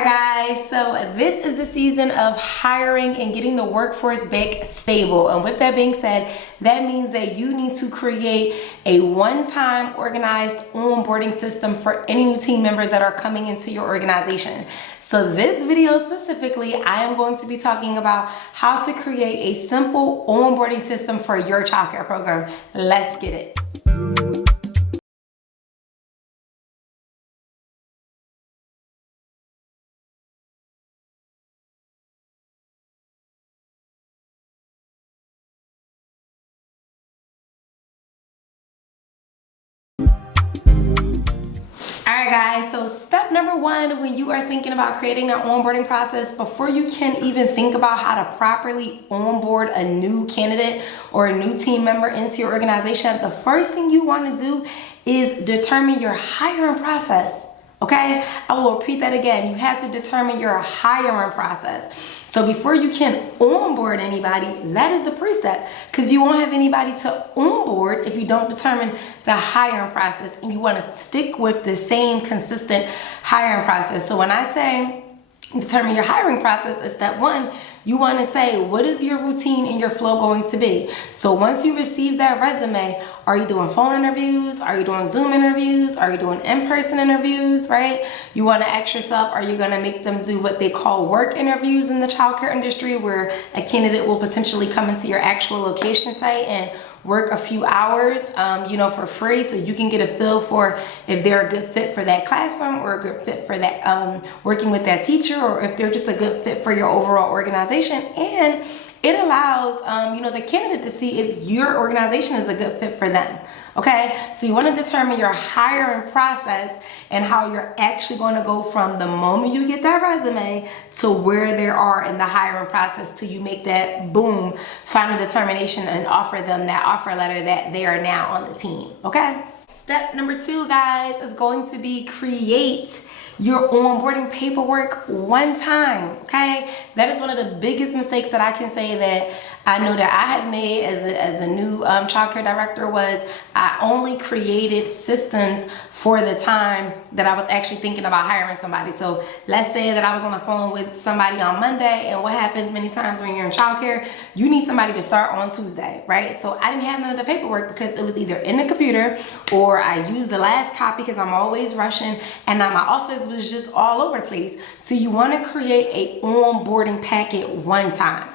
Alright guys, so this is the season of hiring and getting the workforce back stable. And with that being said, that means that you need to create a one-time organized onboarding system for any new team members that are coming into your organization. So this video specifically, I am going to be talking about how to create a simple onboarding system for your childcare program. Let's get it. Alright guys, so step number one when you are thinking about creating an onboarding process, before you can even think about how to properly onboard a new candidate or a new team member into your organization, the first thing you want to do is determine your hiring process. Okay, I will repeat that again. You have to determine your hiring process. So before you can onboard anybody, that is the pre-step, because you won't have anybody to onboard if you don't determine the hiring process, and you want to stick with the same consistent hiring process. So when I say determine your hiring process, is step one, you want to say, what is your routine and your flow going to be? So once you receive that resume, are you doing phone interviews? Are you doing Zoom interviews? Are you doing in-person interviews, right? You want to ask yourself, are you going to make them do what they call work interviews in the childcare industry, where a candidate will potentially come into your actual location site and work a few hours, for free, so you can get a feel for if they're a good fit for that classroom or a good fit for that working with that teacher, or if they're just a good fit for your overall organization. And it allows the candidate to see if your organization is a good fit for them. Okay, so you want to determine your hiring process and how you're actually going to go from the moment you get that resume to where they are in the hiring process till you make that boom final determination and offer them that offer letter that they are now on the team. Okay, step number two, guys, is going to be create your onboarding paperwork one time. Okay, that is one of the biggest mistakes that I can say that I know that I have made as a new childcare director, was I only created systems for the time that I was actually thinking about hiring somebody. So let's say that I was on the phone with somebody on Monday, and what happens many times when you're in childcare, you need somebody to start on Tuesday, right? So I didn't have none of the paperwork because it was either in the computer or I used the last copy because I'm always rushing, and now my office was just all over the place. So you want to create a onboarding packet one time.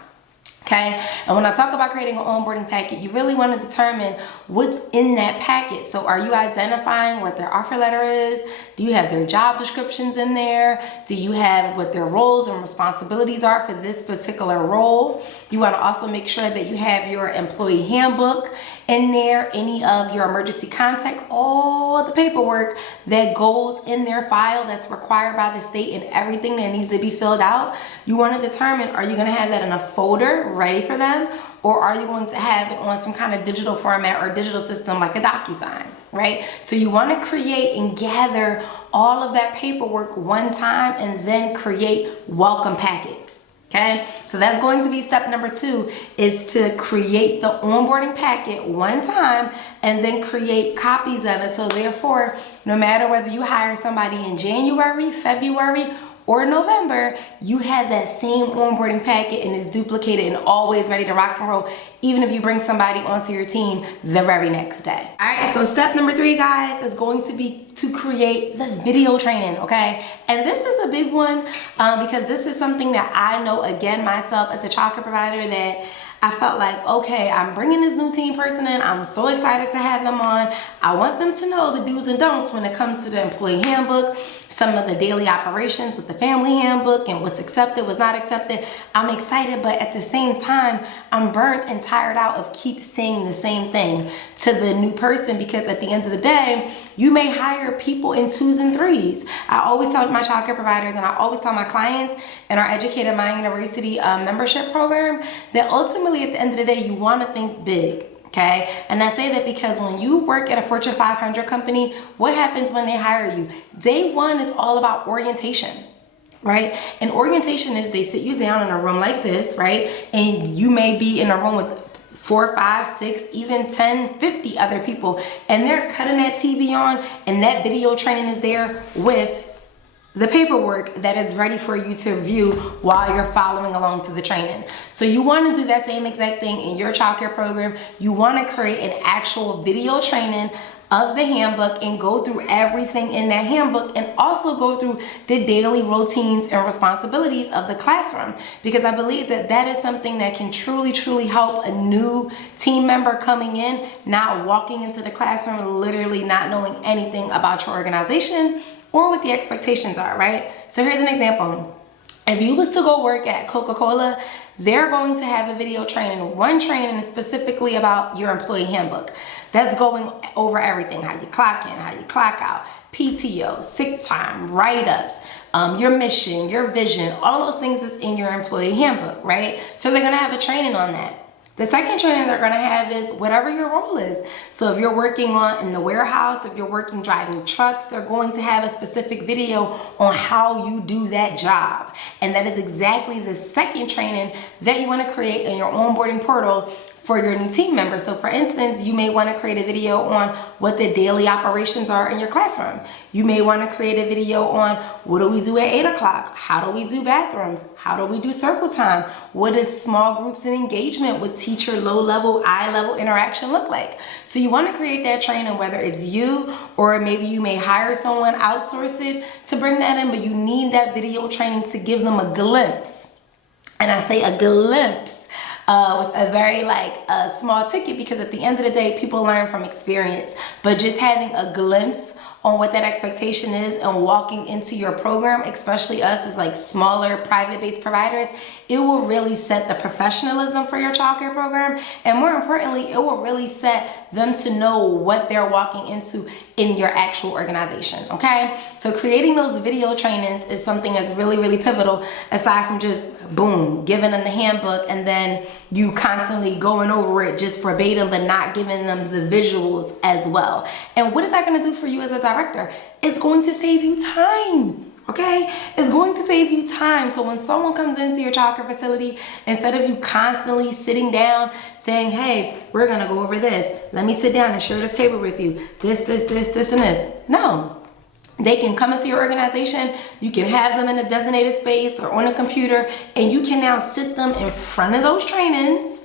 Okay, and when I talk about creating an onboarding packet, you really want to determine what's in that packet. So are you identifying what their offer letter is? Do you have their job descriptions in there? Do you have what their roles and responsibilities are for this particular role? You want to also make sure that you have your employee handbook in there, any of your emergency contact, all the paperwork that goes in their file that's required by the state, and everything that needs to be filled out. You want to determine, are you going to have that in a folder ready for them, or are you going to have it on some kind of digital format or digital system like a DocuSign, right? So you want to create and gather all of that paperwork one time, and then create welcome packets. Okay, so that's going to be step number two, is to create the onboarding packet one time and then create copies of it. So therefore, no matter whether you hire somebody in January, February, or November, you have that same onboarding packet and it's duplicated and always ready to rock and roll, even if you bring somebody onto your team the very next day. All right, so step number three, guys, is going to be to create the video training, okay? And this is a big one because this is something that I know, again, myself as a childcare provider, that I felt like, okay, I'm bringing this new team person in. I'm so excited to have them on. I want them to know the do's and don'ts when it comes to the employee handbook, some of the daily operations with the family handbook, and what's accepted, what's not accepted. I'm excited, but at the same time, I'm burnt and tired out of keep saying the same thing to the new person, because at the end of the day, you may hire people in 2s and 3s. I always tell my childcare providers, and I always tell my clients in our Educated Mind University membership program, that ultimately at the end of the day, you want to think big. Okay, and I say that because when you work at a Fortune 500 company, what happens when they hire you? Day one is all about orientation, right? And orientation is they sit you down in a room like this, right? And you may be in a room with 4, 5, 6, even 10, 50 other people, and they're cutting that TV on, and that video training is there with the paperwork that is ready for you to review while you're following along to the training. So you want to do that same exact thing in your childcare program. You want to create an actual video training of the handbook and go through everything in that handbook, and also go through the daily routines and responsibilities of the classroom, because I believe that that is something that can truly help a new team member coming in, not walking into the classroom literally not knowing anything about your organization or what the expectations are, right? So here's an example. If you was to go work at Coca-Cola, they're going to have a video training. One training is specifically about your employee handbook. That's going over everything, how you clock in, how you clock out, PTO, sick time, write-ups, your mission, your vision, all those things is in your employee handbook, right? So they're gonna have a training on that. The second training they're gonna have is whatever your role is. So if you're working in the warehouse, if you're working driving trucks, they're going to have a specific video on how you do that job. And that is exactly the second training that you wanna create in your onboarding portal for your new team members. So for instance, you may want to create a video on what the daily operations are in your classroom. You may want to create a video on what do we do at 8 o'clock? How do we do bathrooms? How do we do circle time? What does small groups and engagement with teacher low level, eye level interaction look like? So you want to create that training, whether it's you or maybe you may hire someone, outsource it to bring that in, but you need that video training to give them a glimpse. And I say a glimpse with a very small ticket, because at the end of the day, people learn from experience. But just having a glimpse on what that expectation is and walking into your program, especially us as smaller private-based providers, it will really set the professionalism for your childcare program. And more importantly, it will really set them to know what they're walking into in your actual organization, okay? So creating those video trainings is something that's really pivotal, aside from just, boom, giving them the handbook and then you constantly going over it just verbatim, but not giving them the visuals as well. And what is that gonna do for you as a director? It's going to save you time. Okay, it's going to save you time. So when someone comes into your childcare facility, instead of you constantly sitting down saying, hey, we're gonna go over this, let me sit down and share this paper with you, this, and this. No, they can come into your organization, you can have them in a designated space or on a computer, and you can now sit them in front of those trainings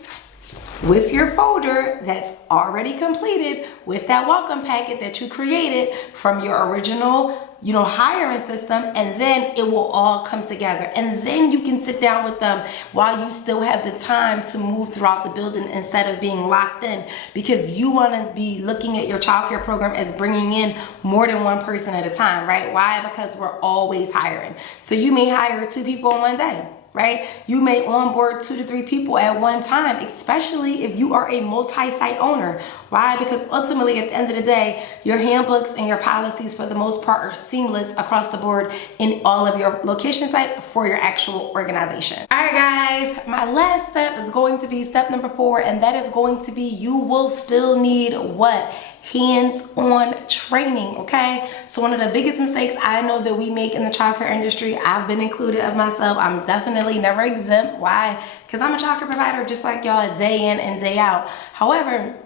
with your folder that's already completed, with that welcome packet that you created from your original hiring system, and then it will all come together. And then you can sit down with them while you still have the time to move throughout the building instead of being locked in, because you want to be looking at your childcare program as bringing in more than one person at a time, right? Why? Because we're always hiring. So you may hire 2 people in one day, right? You may onboard 2 to 3 people at one time, especially if you are a multi-site owner. Why? Because ultimately, at the end of the day, your handbooks and your policies for the most part are seamless across the board in all of your location sites for your actual organization. All right, guys, my last step is going to be step number 4, and that is going to be you will still need what? Hands-on training, okay? So one of the biggest mistakes I know that we make in the childcare industry, I've been included of myself, I'm definitely never exempt. Why? Because I'm a childcare provider just like y'all, day in and day out. However,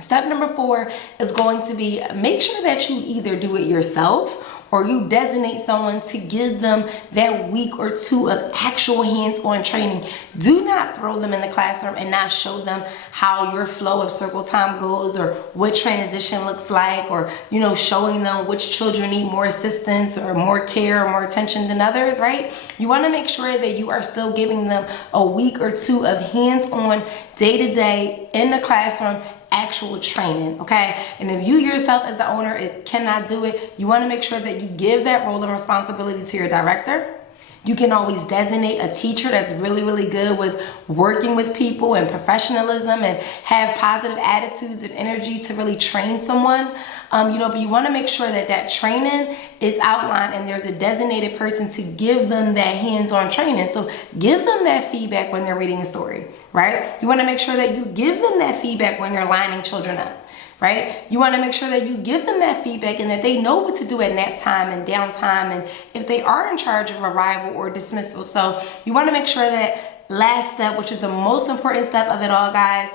step number 4 is going to be make sure that you either do it yourself or you designate someone to give them that week or 2 of actual hands-on training. Do not throw them in the classroom and not show them how your flow of circle time goes or what transition looks like, or showing them which children need more assistance or more care or more attention than others, right? You wanna make sure that you are still giving them a week or 2 of hands-on, day-to-day, in the classroom, actual training, okay? And if you yourself as the owner cannot do it, you want to make sure that you give that role and responsibility to your director. You can always designate a teacher that's really good with working with people and professionalism and have positive attitudes and energy to really train someone. But you want to make sure that that training is outlined and there's a designated person to give them that hands-on training. So give them that feedback when they're reading a story, right? You want to make sure that you give them that feedback when they're lining children up, right? You want to make sure that you give them that feedback and that they know what to do at nap time and downtime, and if they are in charge of arrival or dismissal. So you want to make sure that last step, which is the most important step of it all, guys,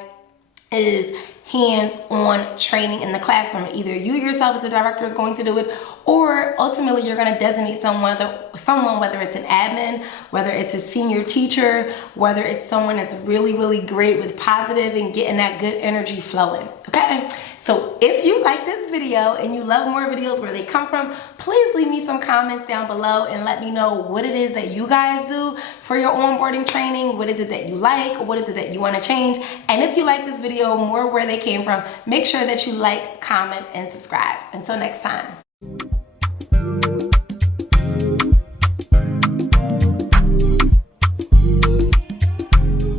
is hands-on training in the classroom. Either you yourself as a director is going to do it, or ultimately you're going to designate someone, whether it's an admin, whether it's a senior teacher, whether it's someone that's really, really great with positive and getting that good energy flowing, okay? So if you like this video and you love more videos where they come from, please leave me some comments down below and let me know what it is that you guys do for your onboarding training. What is it that you like? What is it that you want to change? And if you like this video more where they came from, make sure that you like, comment, and subscribe. Until next time.